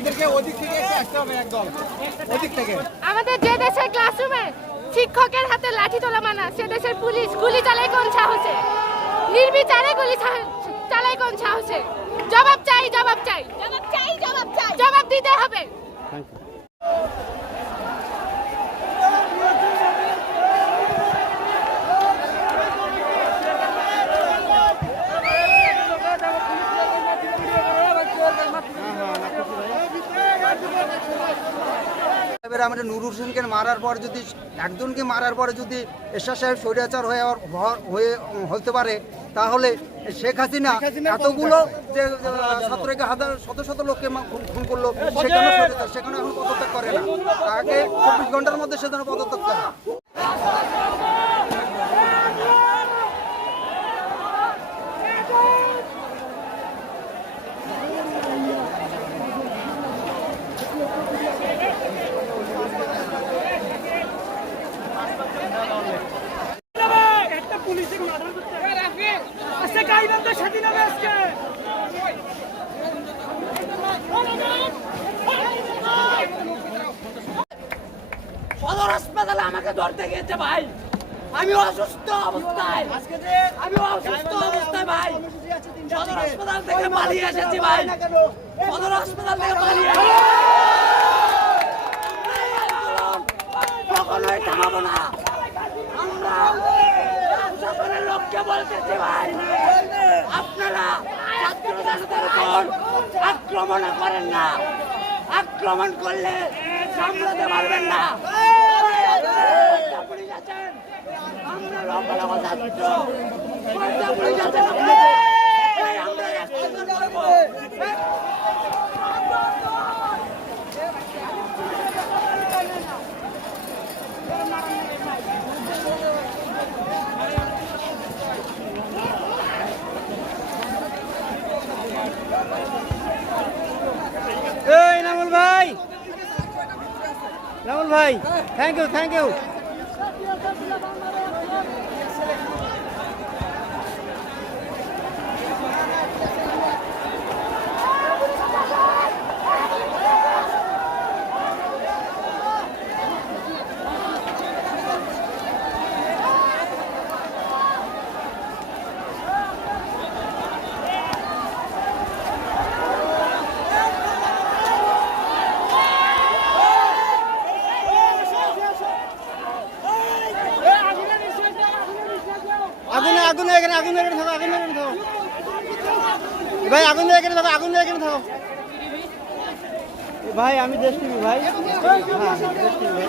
আমাদেরকে ওদিক থেকে আসতে হবে একদম ওদিক থেকে। আমাদের যে দেশের ক্লাসরুমে শিক্ষকের হাতে লাঠি তোলা মানা, সে দেশের পুলিশ গুলি চালায় কোন সাহসে? নির্বিচারে গুলি চালায় কোন সাহসে? জবাব চাই, জবাব চাই, জবাব চাই, জবাব চাই, জবাব দিতে হবে। আমাদের নুর হোসেনকে মারার পর যদি একজনকে মারার পরে যদি এরশাদ সাহেব স্বৈরাচার হয়ে হতে পারে, তাহলে শেখ হাসিনা এতগুলো যে ছাত্রকে শত শত লোককে খুন করলো, সেখানে এখন পদত্যাগ করে না। তাকে 24 ঘন্টার মধ্যে সেখানে পদত্যাগ করে। সদর হাসপাতালে আমাকে ধরতে গেছে ভাই, আমি অসুস্থ অবস্থায়, ভাই সদর হাসপাতাল থেকে পালিয়ে এসেছি ভাই, সদর হাসপাতাল থেকে পালিয়ে কখনোই থামাবো না। আমরা সকলের লোককে বলতেছি ভাই, আপনারা ছাত্রদের উপর আক্রমণ করেন না, আক্রমণ করলে সামলাতে পারবেন না। আমরা লম্বা ছাত্র, নামুল ভাই, থ্যাংক ইউ, থ্যাংক ইউ। আগুন এখানে থাকো, ভাই, আগুন এখানে থাকো ভাই। আমি দেশ টিভি ভাই, হ্যাঁ দেশ টিভি ভাই।